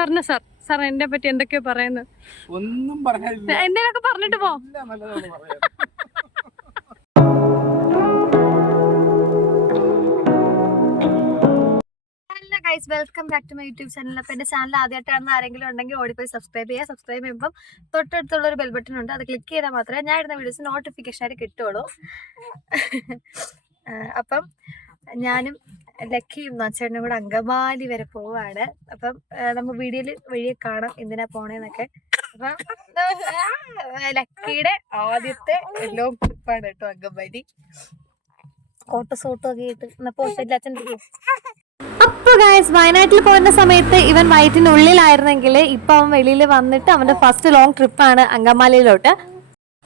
പറഞ്ഞ sir sir എന്നെ പറ്റി എന്തൊക്കെയോ പറയുന്നു. ഒന്നും പറയാനില്ല, എന്തെങ്കിലുമൊക്കെ പറഞ്ഞിട്ട് പോ. Guys, welcome back to my YouTube channel. അപ്പോൾ എൻ്റെ ചാനൽ ആദ്യമായിട്ടാണ് ആരെങ്കിലും ഉണ്ടെങ്കിൽ ഓടിപ്പോയി സബ്സ്ക്രൈബ് ചെയ്യുക. സബ്സ്ക്രൈബ് ചെയ്യുമ്പം തൊട്ടടുത്തുള്ള ഒരു ബെൽ ബട്ടൺ ഉണ്ട്, അത് ക്ലിക്ക് ചെയ്താൽ മാത്രമേ ഞാൻ ഇടുന്ന വീഡിയോസ് നോട്ടിഫിക്കേഷൻ ആയിട്ട് കിട്ടുള്ളൂ. അപ്പം ഞാനും ലക്കിയും നച്ചേട്ടനും കൂടെ അങ്കമാലി വരെ പോവാണ്. അപ്പം നമ്മൾ വീഡിയോയിൽ വഴിയെ കാണാം എന്തിനാ പോണേന്നൊക്കെ. അപ്പം ലക്കിയുടെ ആദ്യത്തെ ലോങ് ട്രിപ്പാണ് കേട്ടോ അങ്കമാലി. ഓട്ടോ ഒക്കെ ആയിട്ട് അച്ഛൻ. അപ്പൊ ഗൈസ്, വയനാട്ടിൽ പോകുന്ന സമയത്ത് ഇവൻ വയറ്റിനുള്ളിലായിരുന്നെങ്കിൽ ഇപ്പൊ അവൻ വെളിയിൽ വന്നിട്ട് അവന്റെ ഫസ്റ്റ് ലോങ് ട്രിപ്പാണ് അങ്കമാലിയിലോട്ട്.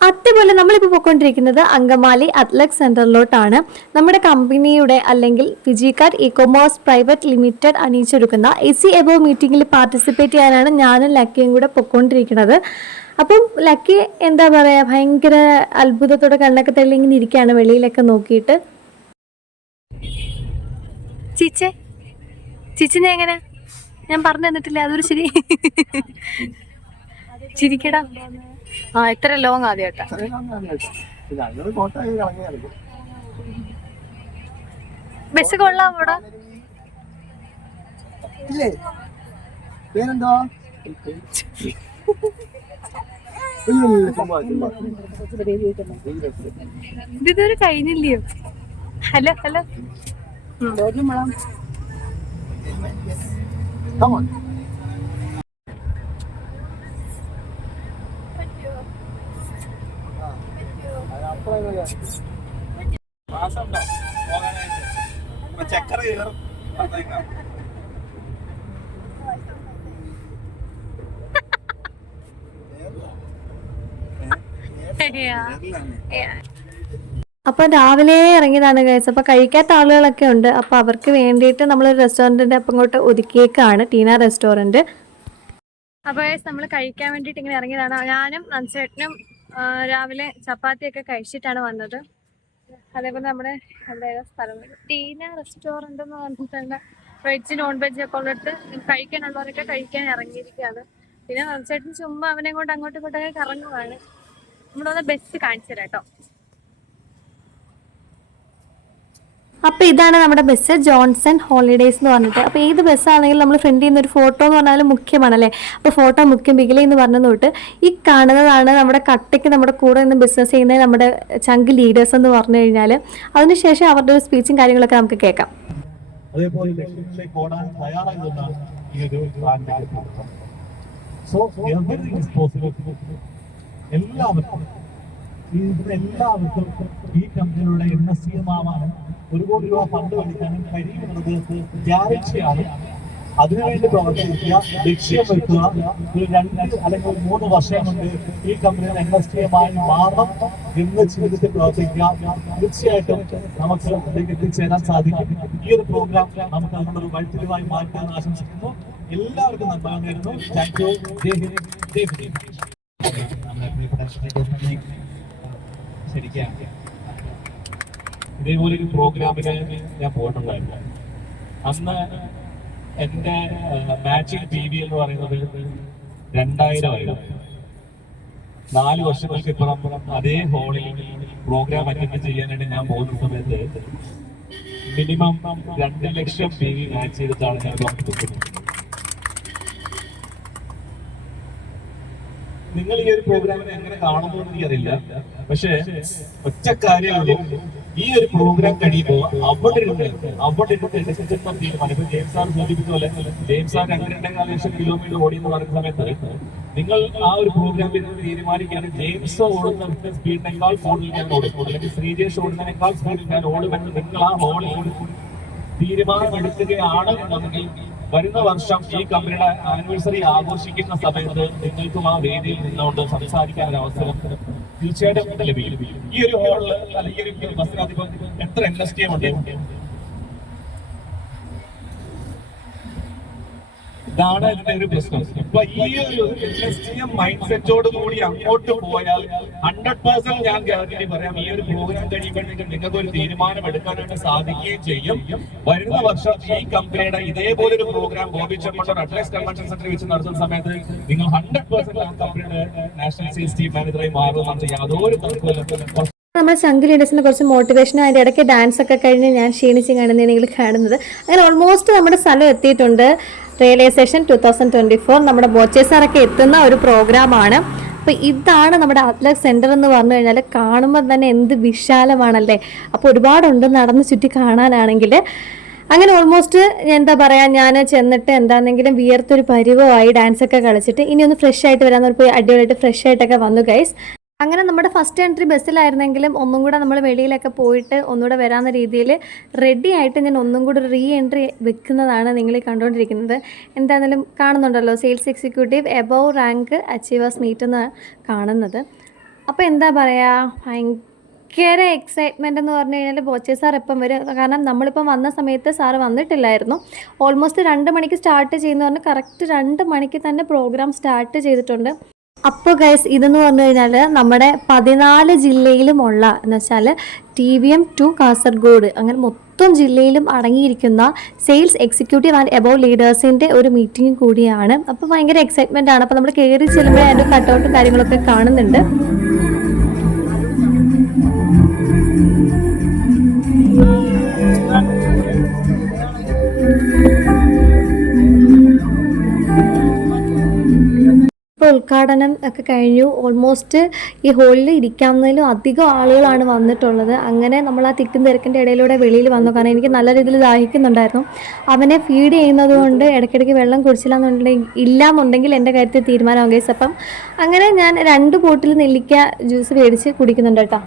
അതേപോലെ നമ്മളിപ്പോൾ പോയിക്കൊണ്ടിരിക്കുന്നത് അങ്കമാലി അത്ലറ്റ് സെന്ററിലോട്ടാണ്. നമ്മുടെ കമ്പനിയുടെ അല്ലെങ്കിൽ Phygicart e commerce private limited അണിയിച്ചൊരുക്കുന്ന AC എബോവ് മീറ്റിംഗിൽ പാർട്ടിസിപ്പേറ്റ് ചെയ്യാനാണ് ഞാനും ലക്കിയും കൂടെ പോയിക്കൊണ്ടിരിക്കുന്നത്. അപ്പം ലക്കി എന്താ പറയാ, ഭയങ്കര അത്ഭുതത്തോടെ കണ്ണൊക്കെ തള്ളി ഇങ്ങനെ ഇരിക്കുകയാണ് വെളിയിലൊക്കെ നോക്കിയിട്ട്. ചിച്ചിനെ എങ്ങനെ ഞാൻ പറഞ്ഞു തന്നിട്ടില്ല, അതൊരു ശരി ചിരിക്കടാ. ഇത്ര ലോങ് ആദ്യമായിട്ടാ. ബസ് കൊള്ളാം ഇവിടെ. ഇതൊരു കഴിഞ്ഞില്ലയോ? Hello hello. Come on. അപ്പൊ രാവിലെ ഇറങ്ങിയതാണ് ഗൈസ്. അപ്പൊ കഴിക്കാത്ത ആളുകളൊക്കെ ഉണ്ട്. അപ്പൊ അവർക്ക് വേണ്ടിയിട്ട് നമ്മൾ റെസ്റ്റോറൻറ്റിന്റെ അപ്പം ഇങ്ങോട്ട് ഒതുക്കിയേക്കാണ്, ടീന റെസ്റ്റോറൻറ്റ്. അപ്പൊ ഗൈസ്, നമ്മൾ കഴിക്കാൻ വേണ്ടിയിട്ട് ഇങ്ങനെ ഇറങ്ങിയതാണ്. ഞാനും നൻചേട്ടനും രാവിലെ ചപ്പാത്തിയൊക്കെ കഴിച്ചിട്ടാണ് വന്നത്. അതേപോലെ നമ്മുടെ എന്താ സ്ഥലം ടീന റെസ്റ്റോറൻറ്റ് എന്ന് പറഞ്ഞിട്ടുണ്ട്. വെജ് നോൺ വെജ് ഒക്കെ ഉള്ളിട്ട് കഴിക്കാനുള്ളവരൊക്കെ കഴിക്കാൻ ഇറങ്ങിയിരിക്കുകയാണ്. പിന്നെ നൻചേട്ടൻ ചുമ്മാ അവനെ കൊണ്ട് അങ്ങോട്ടും ഇങ്ങോട്ടൊക്കെ കറങ്ങുവാണ്. നമ്മളൊന്ന് ബസ് കാണിച്ചു തരാം കേട്ടോ. അപ്പൊ ഇതാണ് നമ്മുടെ ബസ്, ജോൺസൺ ഹോളിഡേയ്സ് എന്ന് പറഞ്ഞിട്ട്. അപ്പൊ ഏത് ബസ്സാണെങ്കിലും നമ്മൾ ഫ്രണ്ടിൽ നിന്ന് ഒരു ഫോട്ടോ എന്ന് പറഞ്ഞാലും മുഖ്യമാണല്ലേ. അപ്പൊ ഫോട്ടോ മുഖ്യം ബിഗിലി എന്ന് പറഞ്ഞു തൊട്ട് ഈ കാണുന്നതാണ് നമ്മുടെ കട്ടയ്ക്ക് നമ്മുടെ കൂടെ നിന്ന് ബിസിനസ് ചെയ്യുന്ന നമ്മുടെ ചങ്ക് ലീഡേഴ്സ് എന്ന് പറഞ്ഞു കഴിഞ്ഞാൽ. അതിനുശേഷം അവരുടെ ഒരു സ്പീച്ചും കാര്യങ്ങളൊക്കെ നമുക്ക് കേൾക്കാം. എല്ലാവർക്കും ഈ കമ്പനിയുടെ NSCM ആവാനും 1 കോടി രൂപ ഫണ്ട് വലിക്കാനും കഴിയുന്നത് ഗ്യാരണ്ടിയാണ്. അതിനുവേണ്ടി പ്രവർത്തിക്കുക, ലക്ഷ്യം വെക്കുക. ഒരു 2 അല്ലെങ്കിൽ 3 വർഷം കൊണ്ട് ഈ കമ്പനിയുടെ NSCM ആയി മാറണം എന്ന് ചിന്തിച്ച് പ്രവർത്തിക്കുക. തീർച്ചയായിട്ടും നമുക്ക് അതിലേക്ക് എത്തിച്ചേരാൻ സാധിക്കും. ഈ ഒരു പ്രോഗ്രാം നമുക്ക് നമ്മളൊരു വഴിത്തിരിവായി മാറ്റാൻ ആശംസിക്കുന്നു. എല്ലാവർക്കും നന്മ നേരുന്നു. Thank you. ജയ് ഹിന്ദ്, ജയ് ഹിന്ദ്. ശരിക്കും ഇതേപോലെ ഒരു പ്രോഗ്രാമിന് ഞാൻ പോയിട്ടുണ്ടായിരുന്നു. അന്ന് എൻ്റെ മാച്ചിങ് PV എന്ന് പറയുന്നത് 2000 ആയിരുന്നു. 4 വർഷങ്ങൾക്ക് ഇപ്പുറം അതേ ഹോളിൽ പ്രോഗ്രാം അറ്റൻഡ് ചെയ്യാനായിട്ട് ഞാൻ പോകുന്ന സമയത്ത് മിനിമം 2 ലക്ഷം PV മാച്ച് ചെയ്തിട്ടാണ് ഞാൻ പങ്കെടുക്കുന്നത്. നിങ്ങൾ ഈ ഒരു പ്രോഗ്രാമിനെ എങ്ങനെ കാണുന്നു എന്ന് എനിക്കറിയില്ല. പക്ഷെ ഒറ്റ കാര്യമുള്ളൂ, ഈ ഒരു പ്രോഗ്രാം കഴിയുമ്പോൾ അവിടെ തീരുമാനം. ഇപ്പൊ ജെയിംസ് സാർ സൂചിപ്പിച്ച പോലെ ജെയിംസ് സാർ 2-2.5 ലക്ഷം കിലോമീറ്റർ ഓടി എന്ന് പറയുന്ന സമയത്ത് നിങ്ങൾ ആ ഒരു പ്രോഗ്രാമിൽ തീരുമാനിക്കുകയാണ് ജെയിംസ് ഓടുന്ന സ്പീഡിനേക്കാൾ കൂടുതൽ ഞാൻ ഓടും, അല്ലെങ്കിൽ ശ്രീജേഷ് ഓടുന്നതിനേക്കാൾ സ്പീഡിൽ ഞാൻ ഓടുമെന്ന് നിങ്ങൾ ആ ഹോളിൽ തീരുമാനമെടുക്കുകയാണ് എന്നുണ്ടെങ്കിൽ വരുന്ന വർഷം ഈ കമ്പനിയുടെ ആനിവേഴ്സറി ആഘോഷിക്കുന്ന സമയത്ത് നിങ്ങൾക്കും ആ വേദിയിൽ നിന്നുകൊണ്ട് സംസാരിക്കാൻ ഒരു അവസരം തീർച്ചയായിട്ടും ലഭിക്കും. ഈ ഒരു ഹോളില് അല്ലെങ്കിൽ ഈ ഒരു ബസ്സിനകത്ത് എത്ര NSCM ഉണ്ട്? ഇതാണ് ഇതിന്റെ ഒരു പ്രശ്നം. അപ്പൊ ഈ ഒരു NSTM മൈൻഡ് സെറ്റോട് കൂടി അങ്ങോട്ട് പോയാൽ 100% ഞാൻ ഗ്യാരണ്ടി പറയാം, ഈ ഒരു പ്രോഗ്രാം കഴിയുമ്പോഴത്തേക്കും നിങ്ങൾക്ക് ഒരു തീരുമാനം എടുക്കാനായിട്ട് സാധിക്കുകയും ചെയ്യും. വരുന്ന വർഷം ഈ കമ്പനിയുടെ ഇതേപോലെ ഒരു program Boby Chemmanur Atlas convention സെന്ററിൽ വെച്ച് നടത്തുന്ന സമയത്ത് നിങ്ങൾ 100% ആ കമ്പനിയുടെ നാഷണൽ സെയിൽസ് ടീം മാനേജറായി മാറുമെന്ന് യാതൊരു തർക്കമില്ല. നമ്മുടെ ചങ്ക് ലീഡേഴ്സിനെ കുറച്ച് മോട്ടിവേഷൻ, അതിൻ്റെ ഇടയ്ക്ക് ഡാൻസ് ഒക്കെ കഴിഞ്ഞ് ഞാൻ ക്ഷീണിച്ച് കാണുന്നതെങ്കിൽ കാണുന്നത്. അങ്ങനെ ഓൾമോസ്റ്റ് നമ്മുടെ സ്ഥലം എത്തിയിട്ടുണ്ട്. റിയലൈസേഷൻ 2024 നമ്മുടെ ബോച്ചേസാറൊക്കെ എത്തുന്ന ഒരു പ്രോഗ്രാമാണ്. അപ്പോൾ ഇതാണ് നമ്മുടെ അത്ലറ്റ് സെൻറ്റർ എന്ന് പറഞ്ഞു കഴിഞ്ഞാൽ കാണുമ്പോൾ തന്നെ എന്ത് വിശാലമാണല്ലേ. അപ്പോൾ ഒരുപാടുണ്ട് നടന്ന് ചുറ്റി കാണാനാണെങ്കിൽ. അങ്ങനെ ഓൾമോസ്റ്റ് എന്താ പറയുക, ഞാൻ ചെന്നിട്ട് എന്താണെങ്കിലും വിയർത്തൊരു പരിവമായി ഡാൻസൊക്കെ കളിച്ചിട്ട് ഇനി ഒന്ന് ഫ്രഷ് ആയിട്ട് വരാമെന്ന് പോയി അടിപൊളിയായിട്ട് ഫ്രഷ് ആയിട്ടൊക്കെ വന്നു ഗൈസ്. അങ്ങനെ നമ്മുടെ ഫസ്റ്റ് എൻട്രി ബസ്സിലായിരുന്നെങ്കിലും ഒന്നും കൂടെ നമ്മൾ വെളിയിലൊക്കെ പോയിട്ട് ഒന്നുകൂടെ വരാവുന്ന രീതിയിൽ റെഡി ആയിട്ട് ഞാൻ ഒന്നും കൂടെ റീ എൻട്രി വെക്കുന്നതാണ് നിങ്ങൾ കണ്ടുകൊണ്ടിരിക്കുന്നത്. എന്താണെങ്കിലും കാണുന്നുണ്ടല്ലോ, sales executive above rank achievers meet എന്ന് കാണുന്നത്. അപ്പോൾ എന്താ പറയുക, ഭയങ്കര എക്സൈറ്റ്മെൻ്റ് എന്ന് പറഞ്ഞു കഴിഞ്ഞാൽ ബോച്ചെ സാർ എപ്പം വരും. കാരണം നമ്മളിപ്പം വന്ന സമയത്ത് സാറ് വന്നിട്ടില്ലായിരുന്നു. ഓൾമോസ്റ്റ് 2 മണിക്ക് സ്റ്റാർട്ട് ചെയ്യുന്ന പറഞ്ഞാൽ കറക്റ്റ് 2 മണിക്ക് തന്നെ പ്രോഗ്രാം സ്റ്റാർട്ട് ചെയ്തിട്ടുണ്ട്. അപ്പോൾ ഗൈസ് ഇതെന്ന് പറഞ്ഞു കഴിഞ്ഞാൽ നമ്മുടെ 14 ജില്ലയിലുമുള്ള എന്ന് വെച്ചാൽ TVM to കാസർഗോഡ് അങ്ങനെ മൊത്തം ജില്ലയിലും അടങ്ങിയിരിക്കുന്ന സെയിൽസ് എക്സിക്യൂട്ടീവ് ആൻഡ് എബവ് ലീഡേഴ്സിൻ്റെ ഒരു മീറ്റിംഗ് കൂടിയാണ്. അപ്പോൾ ഭയങ്കര എക്സൈറ്റ്മെൻ്റ് ആണ്. അപ്പോൾ നമ്മൾ കയറി ചെല്ലുമ്പോൾ അതിൻ്റെ കട്ടൗട്ടും കാര്യങ്ങളൊക്കെ കാണുന്നുണ്ട്. ഇപ്പോൾ ഉദ്ഘാടനം ഒക്കെ കഴിഞ്ഞു. ഓൾമോസ്റ്റ് ഈ ഹോളിൽ ഇരിക്കാവുന്നതിലും അധികം ആളുകളാണ് വന്നിട്ടുള്ളത്. അങ്ങനെ നമ്മൾ ആ തിക്കും തിരക്കിൻ്റെ ഇടയിലൂടെ വെളിയിൽ വന്നു. കാരണം എനിക്ക് നല്ല രീതിയിൽ ദാഹിക്കുന്നുണ്ടായിരുന്നു. അവനെ ഫീഡ് ചെയ്യുന്നത് കൊണ്ട് ഇടയ്ക്കിടയ്ക്ക് വെള്ളം ഇല്ലാന്നുണ്ടെങ്കിൽ എൻ്റെ കാര്യത്തിൽ തീരുമാനമാകും ഗൈസ്. അപ്പം അങ്ങനെ ഞാൻ 2 ബോട്ടിൽ നെല്ലിക്ക ജ്യൂസ് മേടിച്ച് കുടിക്കുന്നുണ്ട് കേട്ടോ.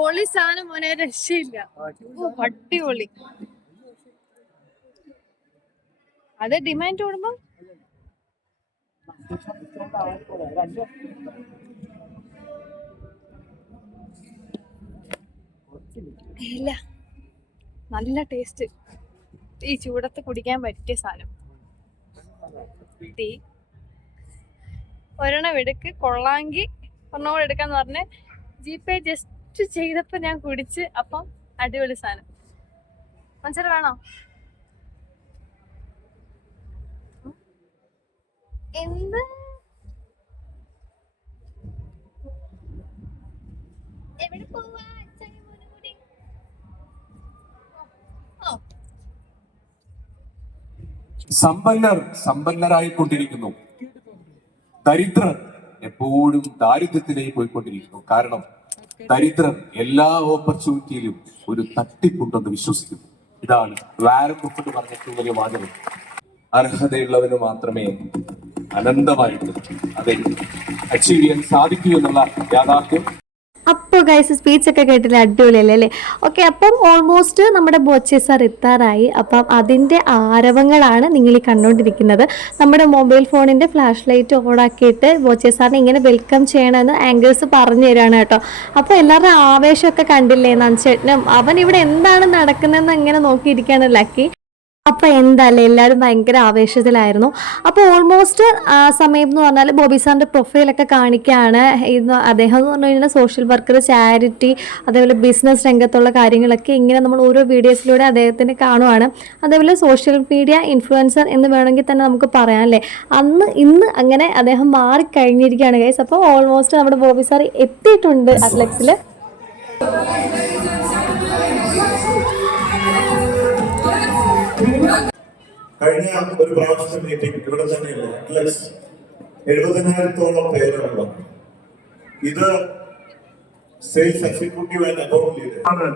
പൊളി സാധനം മോനെ, രക്ഷയില്ല. അടിപൊളി. അത് ഡിമാൻഡ് കൂടുമ്പോ ഇല്ല, നല്ല ടേസ്റ്റ്. ഈ ചൂടത്ത് കുടിക്കാൻ പറ്റിയ സാധനം. ഒരെണ്ണം എടുക്ക്, കൊള്ളാങ്കി ഒരെണ്ണം എടുക്കാന്ന് പറഞ്ഞ് GPay ജസ്റ്റ് ചെയ്തപ്പോ ഞാൻ കുടിച്ച്. അപ്പം അടിപൊളി സാധനം. മനസ്സിലാ വേണോ? എന്ത് എവിടെ പോവാ? സമ്പന്നരായിക്കൊണ്ടിരിക്കുന്നു, ദരിദ്രർ എപ്പോഴും ദാരിദ്ര്യത്തിലേക്ക് പോയിക്കൊണ്ടിരിക്കുന്നു. കാരണം ദരിദ്രർ എല്ലാ ഓപ്പർച്യൂണിറ്റിയിലും ഒരു തട്ടിപ്പുണ്ടെന്ന് വിശ്വസിക്കുന്നു. ഇതാണ് വാരൻ ബഫറ്റ് പറഞ്ഞ ഏറ്റവും വലിയ വാചകം. അർഹതയുള്ളവന് മാത്രമേ അനന്തമായിട്ട് അത് അച്ചീവ് ചെയ്യാൻ സാധിക്കൂ എന്നുള്ള യാഥാർത്ഥ്യം. അപ്പോൾ ഗൈസ് സ്പീച്ചൊക്കെ കേട്ടില്ല, അടിപൊളിയല്ലേ അല്ലേ? ഓക്കെ, അപ്പം ഓൾമോസ്റ്റ് നമ്മുടെ ബോച്ചെ സാർ എത്താറായി. അപ്പം അതിൻ്റെ ആരവങ്ങളാണ് നിങ്ങൾ ഈ കണ്ടുകൊണ്ടിരിക്കുന്നത്. നമ്മുടെ മൊബൈൽ ഫോണിൻ്റെ ഫ്ലാഷ് ലൈറ്റ് ഓണാക്കിയിട്ട് ബോച്ചെ സാറിനെ ഇങ്ങനെ വെൽക്കം ചെയ്യണമെന്ന് ആങ്കേഴ്സ് പറഞ്ഞു തരാണ് കേട്ടോ. അപ്പോൾ എല്ലാവരുടെ ആവേശമൊക്കെ കണ്ടില്ലേ നൻചേട്ടനും. അവൻ ഇവിടെ എന്താണ് നടക്കുന്നതെന്ന് ഇങ്ങനെ നോക്കിയിരിക്കുകയാണ് ലക്കി. അപ്പോൾ എന്തായാലും എല്ലാവരും ഭയങ്കര ആവേശത്തിലായിരുന്നു. അപ്പോൾ ഓൾമോസ്റ്റ് ആ സമയം എന്ന് പറഞ്ഞാൽ ബോബി സാറിൻ്റെ പ്രൊഫൈലൊക്കെ കാണിക്കുകയാണ്. ഇത് അദ്ദേഹം എന്ന് പറഞ്ഞു കഴിഞ്ഞാൽ സോഷ്യൽ വർക്കർ, ചാരിറ്റി, അതേപോലെ ബിസിനസ് രംഗത്തുള്ള കാര്യങ്ങളൊക്കെ ഇങ്ങനെ നമ്മൾ ഓരോ വീഡിയോസിലൂടെ അദ്ദേഹത്തിന് കാണുവാണ്. അതേപോലെ സോഷ്യൽ മീഡിയ ഇൻഫ്ലുവൻസർ എന്ന് വേണമെങ്കിൽ തന്നെ നമുക്ക് പറയാം അല്ലേ. ഇന്ന് അങ്ങനെ അദ്ദേഹം മാറിക്കഴിഞ്ഞിരിക്കുകയാണ് ഗൈസ്. അപ്പോൾ ഓൾമോസ്റ്റ് നമ്മുടെ ബോബി സാർ എത്തിയിട്ടുണ്ട് അത്ലറ്റ്സിൽ. കഴിഞ്ഞ ഒരു പ്രാവശ്യത്തെ മീറ്റിംഗ് ഇവിടെ തന്നെയല്ലേ, 70,000-ഓളം പേരുള്ള ഇത് sales executive and above leader ആണ്.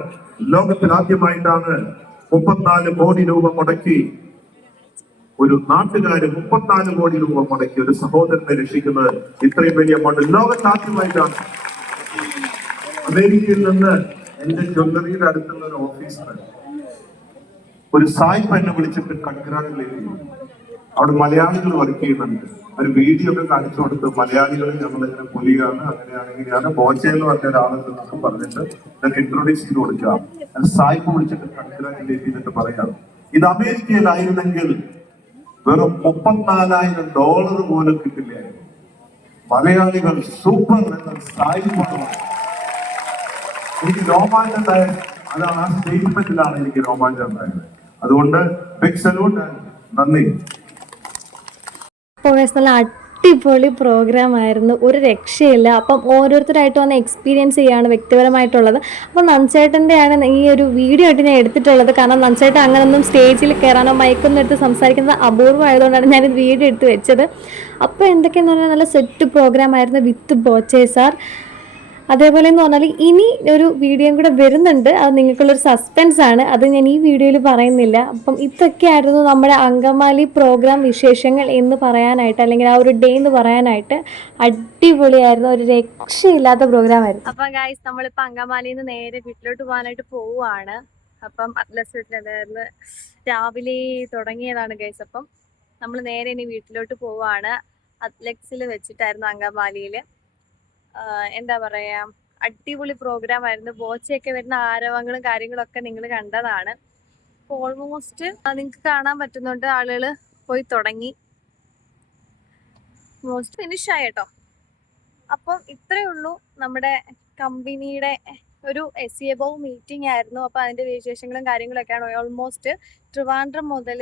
ലോകത്തിൽ ആദ്യമായിട്ടാണ് 34 കോടി രൂപ മുടക്കി ഒരു നാട്ടുകാര് 34 കോടി രൂപ മുടക്കി ഒരു സഹോദരനെ രക്ഷിക്കുന്നത്. ഇത്രയും വലിയ എമൗണ്ട് ലോകത്ത് ആദ്യമായിട്ടാണ്. അമേരിക്കയിൽ നിന്ന് എന്റെ ജ്വല്ലറിയുടെ അടുത്തുള്ള ഒരു ഓഫീസർ ഒരു സായിപ്പ് എന്നെ വിളിച്ചിട്ട് കൺഗ്രാറ്റുലേറ്റ് ചെയ്തു. അവിടെ മലയാളികൾ വർക്ക് ചെയ്യുന്നുണ്ട്. ഒരു വീഡിയോ ഒക്കെ കാണിച്ചു കൊടുത്ത് മലയാളികൾ നമ്മളിങ്ങനെ പുലിയാണ് അങ്ങനെയാണ് ഇങ്ങനെയാണ് ബോച്ചെ എന്ന് പറഞ്ഞ ഒരാളെന്നൊക്കെ പറഞ്ഞിട്ട് ഇതൊക്കെ ഇൻട്രൊഡ്യൂസ് ചെയ്ത് കൊടുക്കുക. സായിപ്പ് വിളിച്ചിട്ട് കൺഗ്രാജുലേറ്റ് ചെയ്തിട്ട് പറയാം. ഇത് അമേരിക്കയിലായിരുന്നെങ്കിൽ വെറും $34,000 പോലും കിട്ടില്ലായിരുന്നു. മലയാളികൾ സൂപ്പർ എന്ന സായിപ്പാണ്. എനിക്ക് രോമാഞ്ചം ഉണ്ടായത് അതാണ്, ആ സ്റ്റേറ്റ്മെന്റിലാണ് എനിക്ക് രോമാഞ്ചം ഉണ്ടായത്. അതുകൊണ്ട് ബിഗ് സല്യൂട്ട്, നന്ദി. നല്ല അടിപൊളി പ്രോഗ്രാം ആയിരുന്നു, ഒരു രക്ഷയില്ല. അപ്പം ഓരോരുത്തരായിട്ട് വന്ന് എക്സ്പീരിയൻസ് ചെയ്യാണ് വ്യക്തിപരമായിട്ടുള്ളത്. അപ്പം നൻചേട്ടൻ്റെയാണ് ഈ ഒരു വീഡിയോ ആയിട്ട് ഞാൻ എടുത്തിട്ടുള്ളത്. കാരണം നൻചേട്ടൻ അങ്ങനൊന്നും സ്റ്റേജിൽ കയറാനോ മൈക്കൊന്നും എടുത്ത് സംസാരിക്കുന്നത് അപൂർവമായതുകൊണ്ടാണ് ഞാനിത് വീഡിയോ എടുത്ത് വെച്ചത്. അപ്പോൾ എന്തൊക്കെയെന്ന് പറഞ്ഞാൽ നല്ല സെറ്റ് പ്രോഗ്രാം ആയിരുന്നു വിത്ത് ബോച്ചെ സാർ. അതേപോലെ എന്ന് പറഞ്ഞാൽ ഇനി ഒരു വീഡിയോയും കൂടെ വരുന്നുണ്ട്, അത് നിങ്ങൾക്കുള്ളൊരു സസ്പെൻസ് ആണ്, അത് ഞാൻ ഈ വീഡിയോയിൽ പറയുന്നില്ല. അപ്പം ഇതൊക്കെയായിരുന്നു നമ്മുടെ അങ്കമാലി പ്രോഗ്രാം വിശേഷങ്ങൾ എന്ന് പറയാനായിട്ട്, അല്ലെങ്കിൽ ആ ഒരു ഡേ എന്ന് പറയാനായിട്ട്. അടിപൊളിയായിരുന്നു, ഒരു രക്ഷയില്ലാത്ത പ്രോഗ്രാം ആയിരുന്നു. അപ്പം ഗൈസ്, നമ്മളിപ്പോൾ അങ്കമാലിയിൽ നിന്ന് നേരെ വീട്ടിലോട്ട് പോകാനായിട്ട് പോവുകയാണ്. അപ്പം അറ്റ്ലസ് വീട്ടിലായിരുന്നു, രാവിലെ തുടങ്ങിയതാണ് ഗൈസ്. അപ്പം നമ്മൾ നേരെ ഇനി വീട്ടിലോട്ട് പോവുകയാണ്. അത്ലക്സിൽ വെച്ചിട്ടായിരുന്നു അങ്കമാലിയിൽ. എന്താ പറയാ, അടിപൊളി പ്രോഗ്രാം ആയിരുന്നു. ബോച്ചയൊക്കെ വരുന്ന ആരവങ്ങളും കാര്യങ്ങളൊക്കെ നിങ്ങൾ കണ്ടതാണ്. അപ്പോൾ ഓൾമോസ്റ്റ് നിങ്ങൾക്ക് കാണാൻ പറ്റുന്നുണ്ട്, ആളുകൾ പോയി തുടങ്ങി, മോസ്റ്റ് ഫിനിഷ് ആയിട്ടോ. അപ്പം ഇത്രയേ ഉള്ളൂ നമ്മുടെ കമ്പനിയുടെ ഒരു SEABO മീറ്റിംഗ് ആയിരുന്നു. അപ്പോൾ അതിൻ്റെ വിശേഷങ്ങളും കാര്യങ്ങളൊക്കെയാണ്. ഓൾമോസ്റ്റ് ട്രിവാൻഡ്രം മുതൽ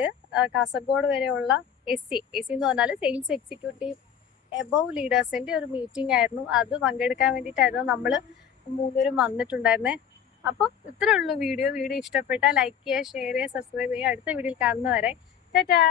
കാസർഗോഡ് വരെയുള്ള SE എന്ന് പറഞ്ഞാൽ സെയിൽസ് എക്സിക്യൂട്ടീവ് എബോവ് ലീഡേഴ്സിന്റെ ഒരു മീറ്റിംഗ് ആയിരുന്നു. അത് പങ്കെടുക്കാൻ വേണ്ടിയിട്ടായിരുന്നു നമ്മൾ 3 പേരും വന്നിട്ടുണ്ടായിരുന്നേ. അപ്പോൾ ഇത്രയേ ഉള്ളൂ വീഡിയോ ഇഷ്ടപ്പെട്ടാൽ ലൈക്ക് ചെയ്യുക, ഷെയർ ചെയ്യുക, സബ്സ്ക്രൈബ് ചെയ്യുക. അടുത്ത വീഡിയോയിൽ കാണുന്നവരെ ടാറ്റാ.